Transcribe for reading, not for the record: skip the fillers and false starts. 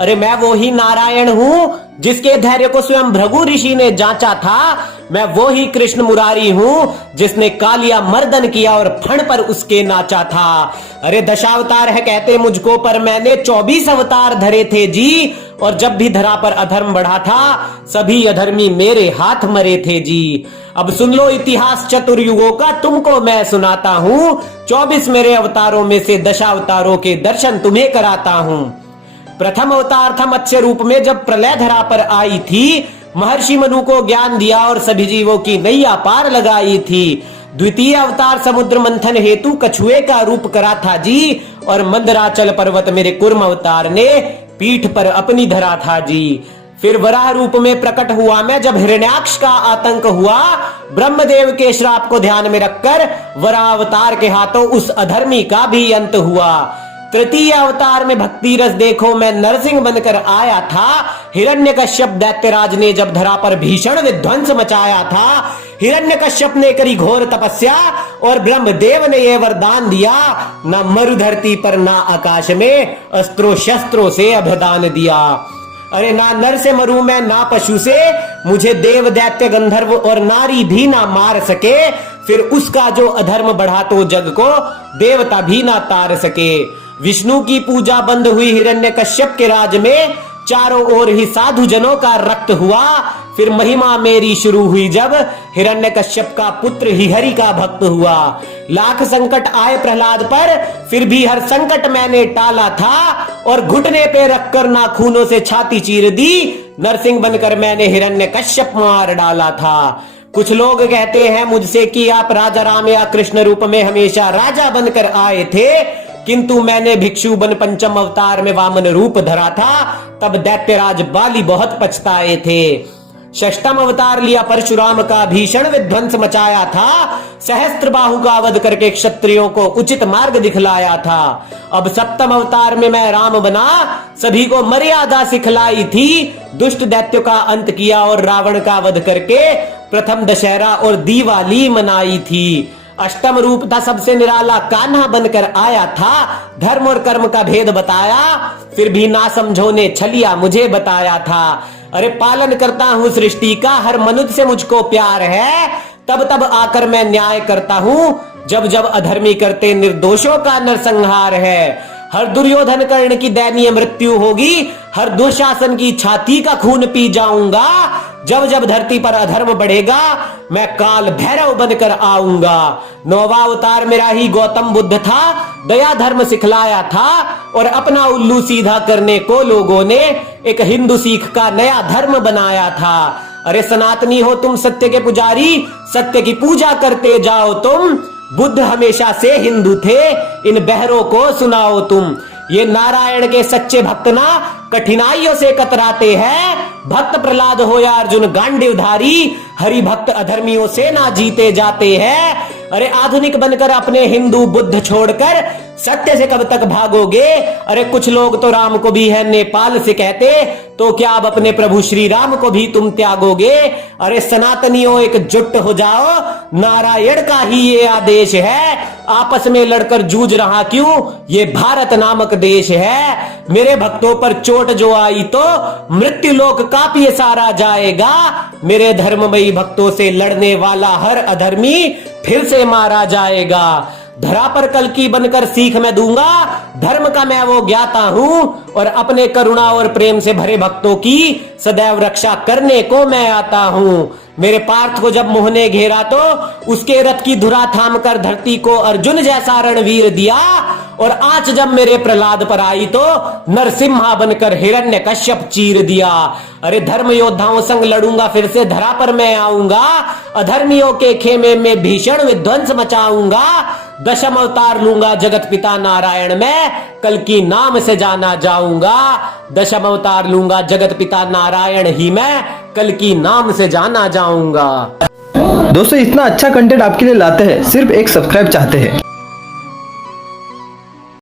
अरे मैं वो ही नारायण हूँ जिसके धैर्य को स्वयं भृगु ऋषि ने जांचा था। मैं वो ही कृष्ण मुरारी हूँ जिसने कालिया मर्दन किया और फण पर उसके नाचा था। अरे दशावतार है कहते मुझको, पर मैंने 24 अवतार धरे थे जी। और जब भी धरा पर अधर्म बढ़ा था, सभी अधर्मी मेरे हाथ मरे थे जी। अब सुन लो इतिहास चतुर्युगों का, तुमको मैं सुनाता हूँ। 24 मेरे अवतारों में से दशावतारों के दर्शन तुम्हें कराता हूँ। प्रथम अवतार था मत्स्य रूप में, जब प्रलय धरा पर आई थी। महर्षि मनु को ज्ञान दिया और सभी जीवों की नैया पार लगाई थी। द्वितीय अवतार समुद्र मंथन हेतु कछुए का रूप करा था जी। और मंदराचल पर्वत मेरे कुर्म अवतार ने पीठ पर अपनी धरा था जी। फिर वराह रूप में प्रकट हुआ मैं, जब हिरण्याक्ष का आतंक हुआ। ब्रह्मदेव के श्राप को ध्यान में रखकर वराह अवतार के हाथों उस अधर्मी का भी अंत हुआ। तृतीय अवतार में भक्ति रस देखो, मैं नरसिंह बनकर आया था। हिरण्यकश्यप दैत्यराज ने जब धरा पर भीषण विध्वंस मचाया था। हिरण्यकश्यप ने करी घोर तपस्या और ब्रह्मदेव ने यह वरदान दिया, ना मरु धरती पर ना आकाश में अस्त्रों शस्त्रों से अभ्यदान दिया। अरे ना नर से मरू मैं ना पशु से, मुझे देव दैत्य गंधर्व और नारी भी ना मार सके। फिर उसका जो अधर्म बढ़ा तो जग को देवता भी ना तार सके। विष्णु की पूजा बंद हुई हिरण्यकश्यप के राज में, चारों ओर ही साधु जनों का रक्त हुआ। फिर महिमा मेरी शुरू हुई जब हिरण्यकश्यप का पुत्र ही हरि का भक्त हुआ। लाख संकट आए प्रहलाद पर, फिर भी हर संकट मैंने टाला था। और घुटने पे रखकर नाखूनों से छाती चीर दी, नरसिंह बनकर मैंने हिरण्यकश्यप मार डाला था। कुछ लोग कहते हैं मुझसे कि आप राजा राम या कृष्ण रूप में हमेशा राजा बनकर आए थे, किंतु मैंने भिक्षु बन पंचम अवतार में वामन रूप धरा था। तब दैत्यराज बाली बहुत पछताए थे। षष्ठम अवतार लिया परशुराम का, भीषण विध्वंस मचाया था। सहस्त्र बाहु का वध करके क्षत्रियों को उचित मार्ग दिखलाया था। अब सप्तम अवतार में मैं राम बना, सभी को मर्यादा सिखलाई थी। दुष्ट दैत्यों का अंत किया और रावण का वध करके प्रथम दशहरा और दिवाली मनाई थी। अष्टम रूप था सबसे निराला, कान्हा बनकर आया था। धर्म और कर्म का भेद बताया, फिर भी ना समझो ने छलिया मुझे बताया था। अरे पालन करता हूँ सृष्टि का, हर मनुष्य से मुझको प्यार है। तब तब आकर मैं न्याय करता हूँ, जब जब अधर्मी करते निर्दोषों का नरसंहार है। हर दुर्योधन कर्ण की दयनीय मृत्यु होगी, हर दुशासन की छाती का खून पी जाऊंगा। जब जब धरती पर अधर्म बढ़ेगा, मैं काल भैरव बनकर आऊंगा। नौवा अवतार मेरा ही गौतम बुद्ध था, दया धर्म सिखलाया था। और अपना उल्लू सीधा करने को लोगों ने एक हिंदू सिख का नया धर्म बनाया था। अरे सनातनी हो तुम, सत्य के पुजारी, सत्य की पूजा करते जाओ तुम। बुद्ध हमेशा से हिंदू थे, इन बहरों को सुनाओ तुम। ये नारायण के सच्चे भक्त ना कठिनाइयों से कतराते हैं। भक्त प्रहलाद हो या अर्जुन गांडीवधारी, हरि भक्त अधर्मियों से ना जीते जाते हैं। अरे आधुनिक बनकर अपने हिंदू बुद्ध छोड़कर सत्य से कब तक भागोगे। अरे कुछ लोग तो राम को भी है नेपाल से कहते, तो क्या अब अपने प्रभु श्री राम को भी तुम त्यागोगे। अरे सनातनियों एकजुट हो जाओ, नारायण का ही ये आदेश है। आपस में लड़कर जूझ रहा क्यों, ये भारत नामक देश है। मेरे भक्तों पर चोट जो आई तो मृत्यु लोक काप ये सारा जाएगा। मेरे धर्ममयी भक्तों से लड़ने वाला हर अधर्मी फिर से मारा जाएगा। धरा पर कल्कि बनकर सीख मैं दूंगा, धर्म का मैं वो ज्ञाता हूं। और अपने करुणा और प्रेम से भरे भक्तों की सदैव रक्षा करने को मैं आता हूं। मेरे पार्थ को जब मोह ने घेरा तो उसके रथ की धुरा थाम कर धरती को अर्जुन जैसा रणवीर दिया। और आंच जब मेरे प्रहलाद पर आई तो नरसिम्हा बनकर हिरण्यकश्यप चीर दिया। अरे धर्म योद्धाओं संग लड़ूंगा, फिर से धरा पर मैं आऊंगा। अधर्मियों के खेमे में भीषण विध्वंस मचाऊंगा। दशम अवतार लूंगा जगत पिता नारायण मैं, कल्कि नाम से जाना जाऊंगा। दशम अवतार लूंगा जगत पिता नारायण ही मैं, कल्कि नाम से जाना जाऊंगा। दोस्तों इतना अच्छा कंटेंट आपके लिए लाते हैं, सिर्फ एक सब्सक्राइब चाहते हैं।